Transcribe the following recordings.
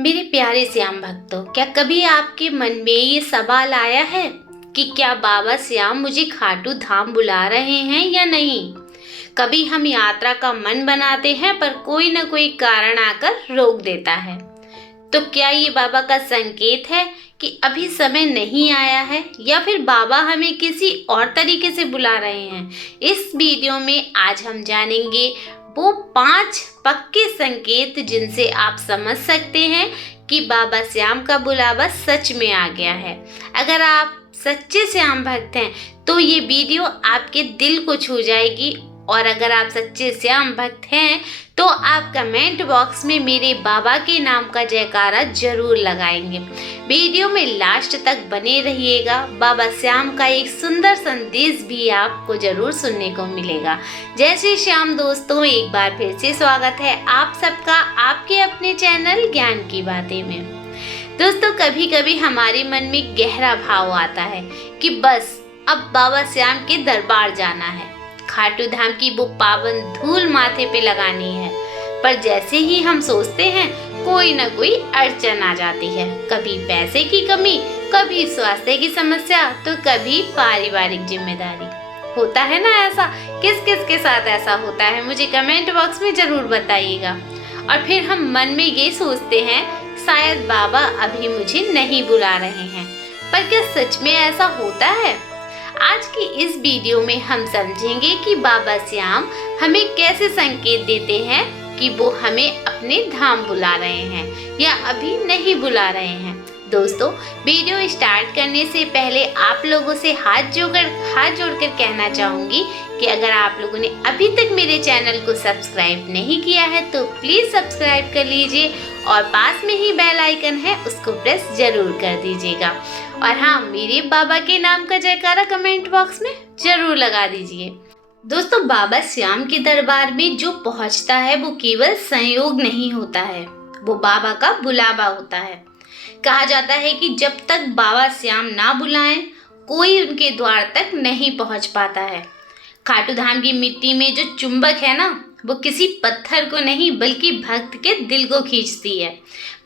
मेरे प्यारे श्याम भक्तों, क्या कभी आपके मन में ये सवाल आया है कि क्या बाबा श्याम मुझे खाटू धाम बुला रहे हैं या नहीं? कभी हम यात्रा का मन बनाते हैं पर कोई न कोई कारण आकर रोक देता है। तो क्या ये बाबा का संकेत है कि अभी समय नहीं आया है, या फिर बाबा हमें किसी और तरीके से बुला रहे हैं? इस वीडियो में आज हम जानेंगे वो 5 पक्के संकेत जिनसे आप समझ सकते हैं कि बाबा श्याम का बुलावा सच में आ गया है। अगर आप सच्चे श्याम भक्त हैं तो ये वीडियो आपके दिल को छू जाएगी, और अगर आप सच्चे श्याम भक्त हैं तो आप कमेंट बॉक्स में मेरे बाबा के नाम का जयकारा जरूर लगाएंगे। वीडियो में लास्ट तक बने रहिएगा। बाबा श्याम का एक सुंदर संदेश भी आपको जरूर सुनने को मिलेगा। जय श्री श्याम दोस्तों, एक बार फिर से स्वागत है आप सबका आपके अपने चैनल ज्ञान की बातें में। दोस्तों, कभी कभी हमारे मन में गहरा भाव आता है कि बस अब बाबा श्याम के दरबार जाना है, खाटू धाम की वो पावन धूल माथे पे लगानी है। पर जैसे ही हम सोचते हैं कोई न कोई अड़चन आ जाती है। कभी पैसे की कमी, कभी स्वास्थ्य की समस्या, तो कभी पारिवारिक जिम्मेदारी। होता है ना ऐसा? किस किस के साथ ऐसा होता है मुझे कमेंट बॉक्स में जरूर बताइएगा। और फिर हम मन में ये सोचते हैं शायद बाबा अभी मुझे नहीं बुला रहे हैं। पर क्या सच में ऐसा होता है? आज की इस वीडियो में हम समझेंगे कि बाबा श्याम हमें कैसे संकेत देते हैं कि वो हमें अपने धाम बुला रहे हैं या अभी नहीं बुला रहे हैं। दोस्तों, वीडियो स्टार्ट करने से पहले आप लोगों से हाथ जोड़कर कहना चाहूंगी कि अगर आप लोगों ने अभी तक मेरे चैनल को सब्सक्राइब नहीं किया है तो प्लीज सब्सक्राइब कर लीजिए, और पास में ही बेल आइकन है उसको प्रेस जरूर कर दीजिएगा। और हाँ, मेरे बाबा के नाम का जयकारा कमेंट बॉक्स में जरूर लगा दीजिए। दोस्तों, बाबा श्याम के दरबार में जो पहुंचता है वो केवल संयोग नहीं होता है, वो बाबा का बुलावा होता है। कहा जाता है कि जब तक बाबा श्याम ना बुलाएं कोई उनके द्वार तक नहीं पहुंच पाता है। खाटू धाम की मिट्टी में जो चुंबक है ना, वो किसी पत्थर को नहीं बल्कि भक्त के दिल को खींचती है।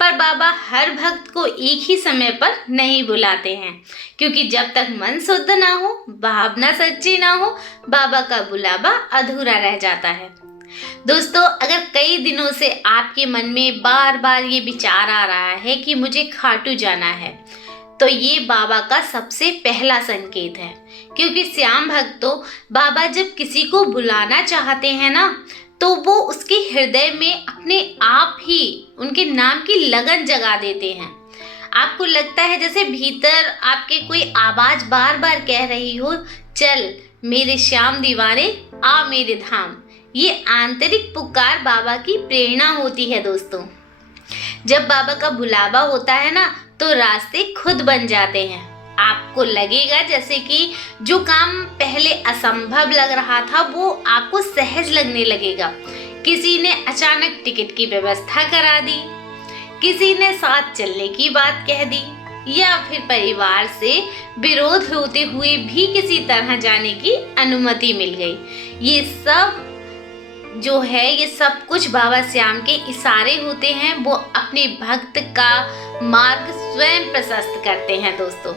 पर बाबा हर भक्त को एक ही समय पर नहीं बुलाते हैं, क्योंकि जब तक मन शुद्ध ना हो, भावना सच्ची ना हो, बाबा का बुलावा अधूरा रह जाता है। दोस्तों, अगर कई दिनों से आपके मन में बार बार ये विचार आ रहा है कि मुझे खाटू जाना है, तो ये बाबा का सबसे पहला संकेत है। क्योंकि श्याम भक्तों, बाबा जब किसी को बुलाना चाहते हैं ना, तो वो उसके हृदय में अपने आप ही उनके नाम की लगन जगा देते हैं। आपको लगता है जैसे भीतर आपके कोई आवाज बार बार कह रही हो, चल मेरे श्याम दीवाने आ मेरे धाम। ये आंतरिक पुकार बाबा की प्रेरणा होती है। दोस्तों, जब बाबा का बुलावा होता है ना, तो रास्ते खुद बन जाते हैं। आपको लगेगा जैसे कि जो काम पहले असंभव लग रहा था वो आपको सहज लगने लगेगा। किसी ने अचानक टिकट की व्यवस्था करा दी, किसी ने साथ चलने की बात कह दी, या फिर परिवार से विरोध होते हुए भी किसी तरह जाने की अनुमति मिल गई। ये सब जो है, ये सब कुछ बाबा श्याम के इशारे होते हैं। वो अपने भक्त का मार्ग स्वयं प्रशस्त करते हैं। दोस्तों,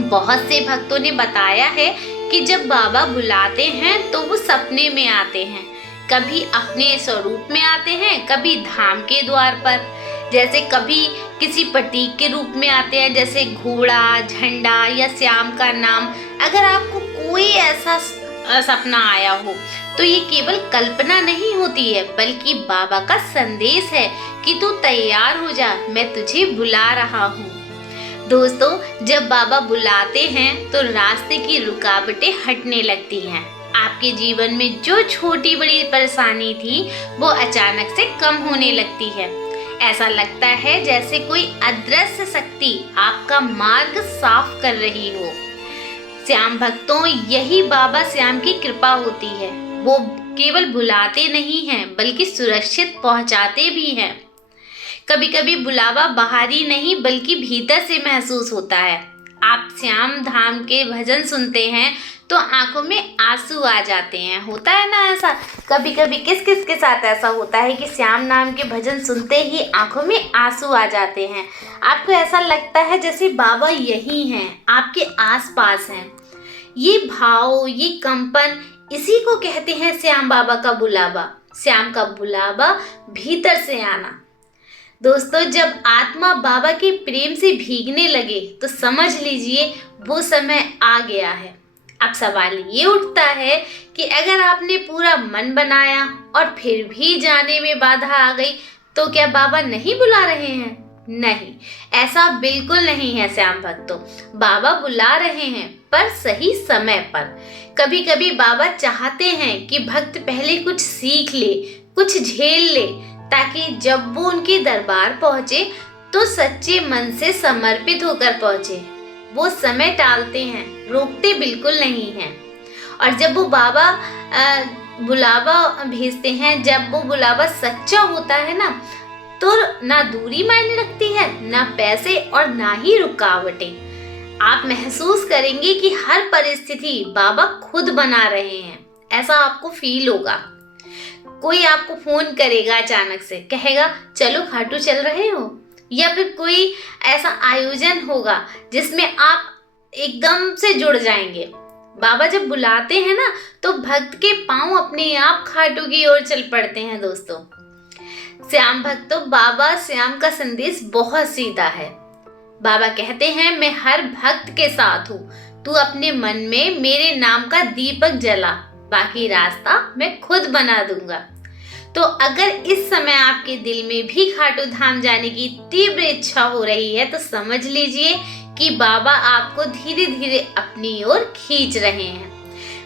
बहुत से भक्तों ने बताया है कि जब बाबा बुलाते हैं तो वो सपने में आते हैं, कभी अपने स्वरूप में आते हैं, कभी धाम के द्वार पर, जैसे कभी किसी प्रतीक के रूप में आते हैं, जैसे घोड़ा, झंडा या श्याम का नाम। अगर आपको कोई ऐसा सपना आया हो तो ये केवल कल्पना नहीं होती है, बल्कि बाबा का संदेश है कि तू तैयार हो जा, मैं तुझे बुला रहा हूँ। दोस्तों, जब बाबा बुलाते हैं तो रास्ते की रुकावटें हटने लगती हैं। आपके जीवन में जो छोटी बड़ी परेशानी थी वो अचानक से कम होने लगती है। ऐसा लगता है जैसे कोई अदृश्य शक्ति आपका मार्ग साफ कर रही हो। श्याम भक्तों, यही बाबा श्याम की कृपा होती है। वो केवल बुलाते नहीं हैं बल्कि सुरक्षित पहुंचाते भी हैं। कभी कभी बुलावा बाहरी नहीं बल्कि भीतर से महसूस होता है। आप श्याम धाम के भजन सुनते हैं तो आंखों में आंसू आ जाते हैं। होता है ना ऐसा, कभी कभी किस किस के साथ ऐसा होता है कि श्याम नाम के भजन सुनते ही आंखों में आंसू आ जाते हैं। आपको ऐसा लगता है जैसे बाबा यही हैं, आपके आसपास हैं। ये भाव, ये कंपन, इसी को कहते हैं श्याम बाबा का बुलावा। श्याम का बुलावा भीतर से आना। दोस्तों, जब आत्मा बाबा के प्रेम से भीगने लगे तो समझ लीजिए वो समय आ गया है। अब सवाल ये उठता है कि अगर आपने पूरा मन बनाया और फिर भी जाने में बाधा आ गई तो क्या बाबा नहीं बुला रहे हैं? नहीं, ऐसा बिल्कुल नहीं है श्याम भक्तों। बाबा बुला रहे हैं, पर सही समय पर। कभी कभी बाबा चाहते हैं कि भक्त पहले कुछ सीख ले, कुछ झेल ले, ताकि जब वो उनके दरबार पहुंचे तो सच्चे मन से समर्पित होकर पहुंचे। वो समय टालते हैं, रोकते बिल्कुल नहीं हैं। और जब वो बाबा बुलावा भेजते हैं, जब वो बुलावा सच्चा होता है ना, तो ना दूरी मायने रखती है, ना पैसे और ना ही रुकावटें। आप महसूस करेंगे कि हर परिस्थिति बाबा खुद बना रहे हैं। ऐसा आपको फील होगा। कोई आपको फोन करेगा अचानक से, कहेगा चलो खाटू चल रहे हो, या फिर कोई ऐसा आयोजन होगा जिसमें आप एकदम से जुड़ जाएंगे। बाबा जब बुलाते हैं ना तो भक्त के पांव अपने आप खाटू की ओर चल पड़ते हैं। दोस्तों, श्याम भक्तों, बाबा श्याम का संदेश बहुत सीधा है। बाबा कहते हैं, मैं हर भक्त के साथ हूँ, तू अपने मन में मेरे नाम का दीपक जला, बाकी रास्ता मैं खुद बना दूंगा। तो अगर इस समय आपके दिल में भी खाटू धाम जाने की तीव्र इच्छा हो रही है तो समझ लीजिए कि बाबा आपको धीरे धीरे अपनी ओर खींच रहे हैं।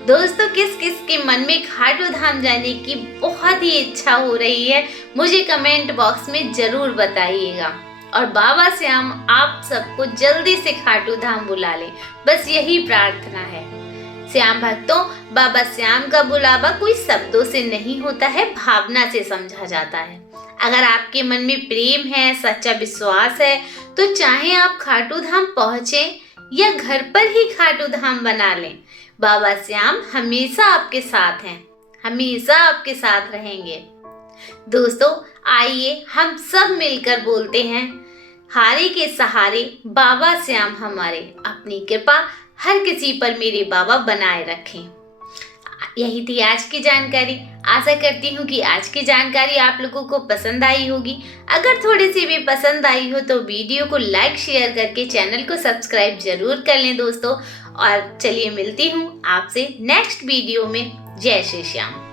दोस्तों, किस किस के मन में खाटू धाम जाने की बहुत ही इच्छा हो रही है, मुझे कमेंट बॉक्स में जरूर बताइएगा। और बाबा श्याम आप सबको जल्दी से खाटू धाम बुला ले, बस यही प्रार्थना है। श्याम भक्तों, बाबा श्याम का बुलावा कोई शब्दों से नहीं होता है, भावना से समझा जाता है। अगर आपके मन में प्रेम है, सच्चा विश्वास है, तो चाहे आप खाटू धाम पहुंचे या घर पर ही खाटू धाम बना लें, बाबा श्याम हमेशा आपके साथ हैं, हमेशा आपके साथ रहेंगे। दोस्तों, आइए हम सब मिलकर बोलते हैं, हारे के सहारे बाबा श्याम हमारे, अपनी कृपा हर किसी पर मेरे बाबा बनाए रखें। यही थी आज की जानकारी। आशा करती हूँ कि आज की जानकारी आप लोगों को पसंद आई होगी। अगर थोड़ी सी भी पसंद आई हो तो वीडियो को लाइक शेयर करके चैनल को सब्सक्राइब जरूर कर लें दोस्तों। और चलिए मिलती हूँ आपसे नेक्स्ट वीडियो में। जय श्री श्याम।